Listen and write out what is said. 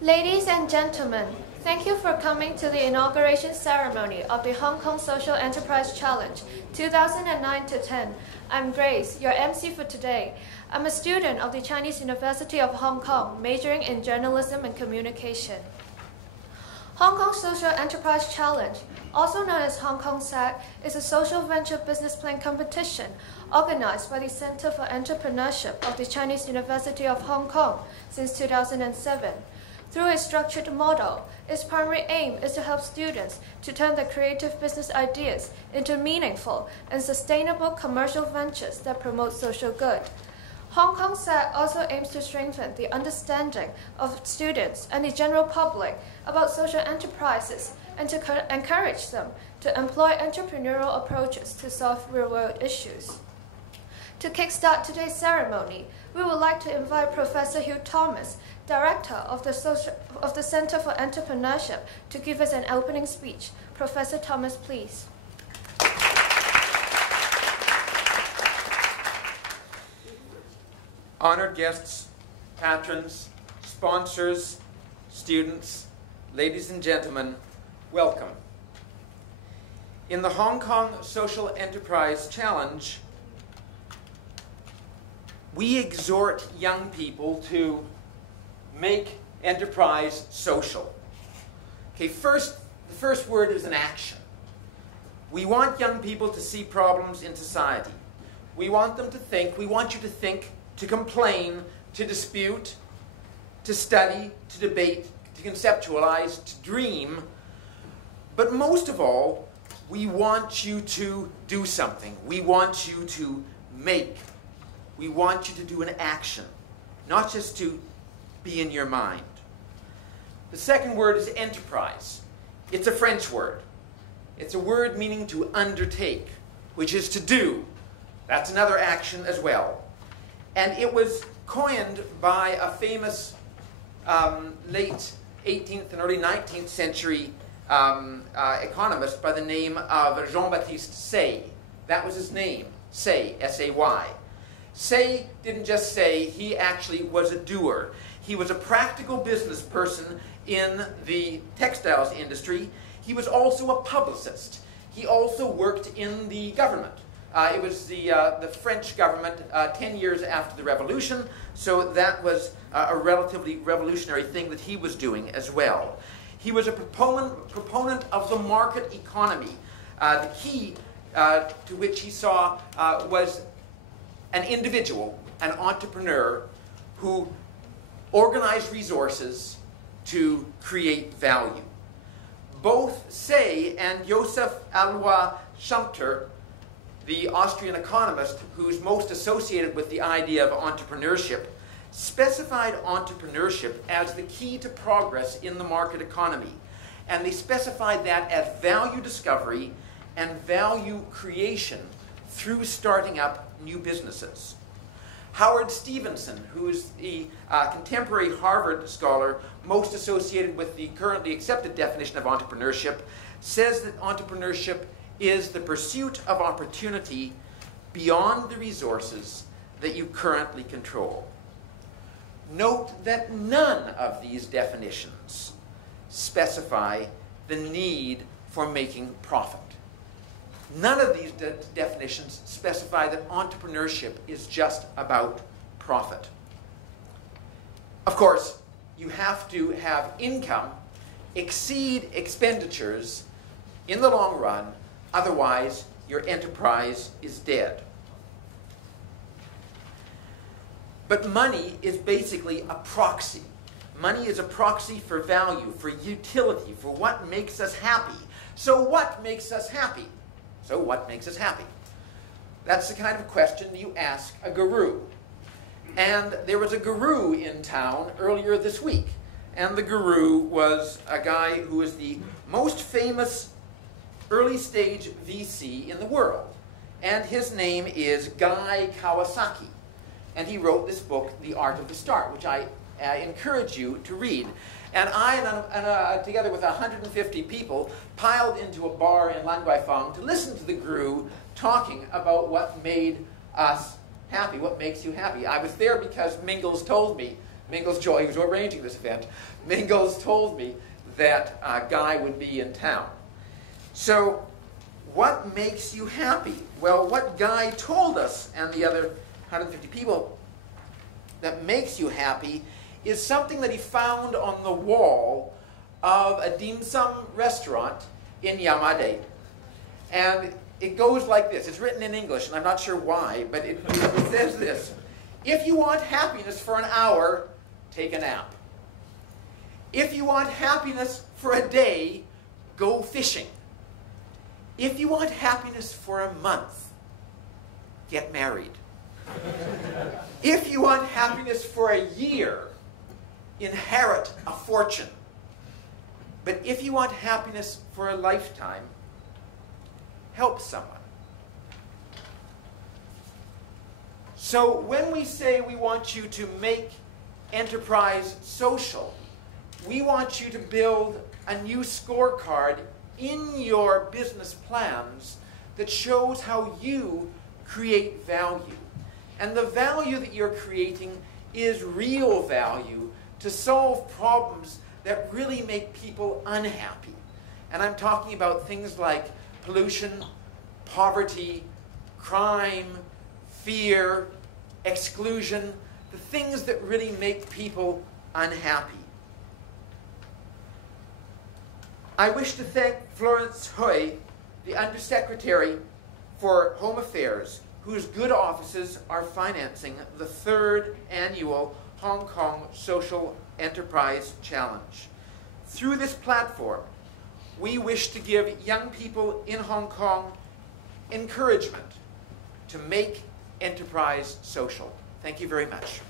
Ladies and gentlemen, thank you for coming to the inauguration ceremony of the Hong Kong Social Enterprise Challenge 2009-10. I'm Grace, your MC for today. I'm a student of the Chinese University of Hong Kong, majoring in journalism and communication. Hong Kong Social Enterprise Challenge, also known as HKSEC, is a social venture business plan competition organized by the Center for Entrepreneurship of the Chinese University of Hong Kong since 2007. Through a structured model, its primary aim is to help students to turn their creative business ideas into meaningful and sustainable commercial ventures that promote social good. HKSEC also aims to strengthen the understanding of students and the general public about social enterprises and to encourage them to employ entrepreneurial approaches to solve real-world issues. To kickstart today's ceremony, we would like to invite Professor Hugh Thomas, Director of the Center for Entrepreneurship, to give us an opening speech. Professor Thomas, please. Honored guests, patrons, sponsors, students, ladies and gentlemen, welcome. In the Hong Kong Social Enterprise Challenge, we exhort young people to make enterprise social. Okay, the first word is an action. We want young people to see problems in society. We want them to think, we want you to think, to complain, to dispute, to study, to debate, to conceptualize, to dream. But most of all, we want you to do something. We want you to make. We want you to do an action, not just to be in your mind. The second word is enterprise. It's a French word. It's a word meaning to undertake, which is to do. That's another action as well. And it was coined by a famous late 18th and early 19th century economist by the name of Jean-Baptiste Say. That was his name, Say, S-A-Y. Say didn't just say, he actually was a doer. He was a practical business person in the textiles industry. He was also a publicist. He also worked in the government. It was the French government 10 years after the Revolution, so that was a relatively revolutionary thing that he was doing as well. He was a proponent of the market economy. The key to which he saw was an individual, an entrepreneur, who organized resources to create value. Both Say and Joseph Alois Schumpeter, the Austrian economist who's most associated with the idea of entrepreneurship, specified entrepreneurship as the key to progress in the market economy. And they specified that as value discovery and value creation through starting up new businesses. Howard Stevenson, who is the contemporary Harvard scholar most associated with the currently accepted definition of entrepreneurship, says that entrepreneurship is the pursuit of opportunity beyond the resources that you currently control. Note that none of these definitions specify the need for making profit. None of these definitions specify that entrepreneurship is just about profit. Of course, you have to have income exceed expenditures in the long run, otherwise your enterprise is dead. But money is basically a proxy. Money is a proxy for value, for utility, for what makes us happy. So what makes us happy? So what makes us happy? That's the kind of question you ask a guru. And there was a guru in town earlier this week. And the guru was a guy who is the most famous early stage VC in the world. And his name is Guy Kawasaki. And he wrote this book, The Art of the Start, which I encourage you to read. And I, together with 150 people, piled into a bar in Lan Kwai Fong to listen to the guru talking about what made us happy, what makes you happy. I was there because Mingles told me Mingles, he was arranging this event. Mingles told me that Guy would be in town. So, what makes you happy? Well, what Guy told us and the other 150 people that makes you happy is something that he found on the wall of a dim sum restaurant in Yamade. And it goes like this. It's written in English, and I'm not sure why, but it says this. If you want happiness for an hour, take a nap. If you want happiness for a day, go fishing. If you want happiness for a month, get married. If you want happiness for a year, inherit a fortune. But if you want happiness for a lifetime, help someone. So when we say we want you to make enterprise social, we want you to build a new scorecard in your business plans that shows how you create value. And the value that you're creating is real value to solve problems that really make people unhappy. And I'm talking about things like pollution, poverty, crime, fear, exclusion, the things that really make people unhappy. I wish to thank Florence Hui, the Undersecretary for Home Affairs, whose good offices are financing the 3rd annual Hong Kong Social Enterprise Challenge. Through this platform, we wish to give young people in Hong Kong encouragement to make enterprise social. Thank you very much.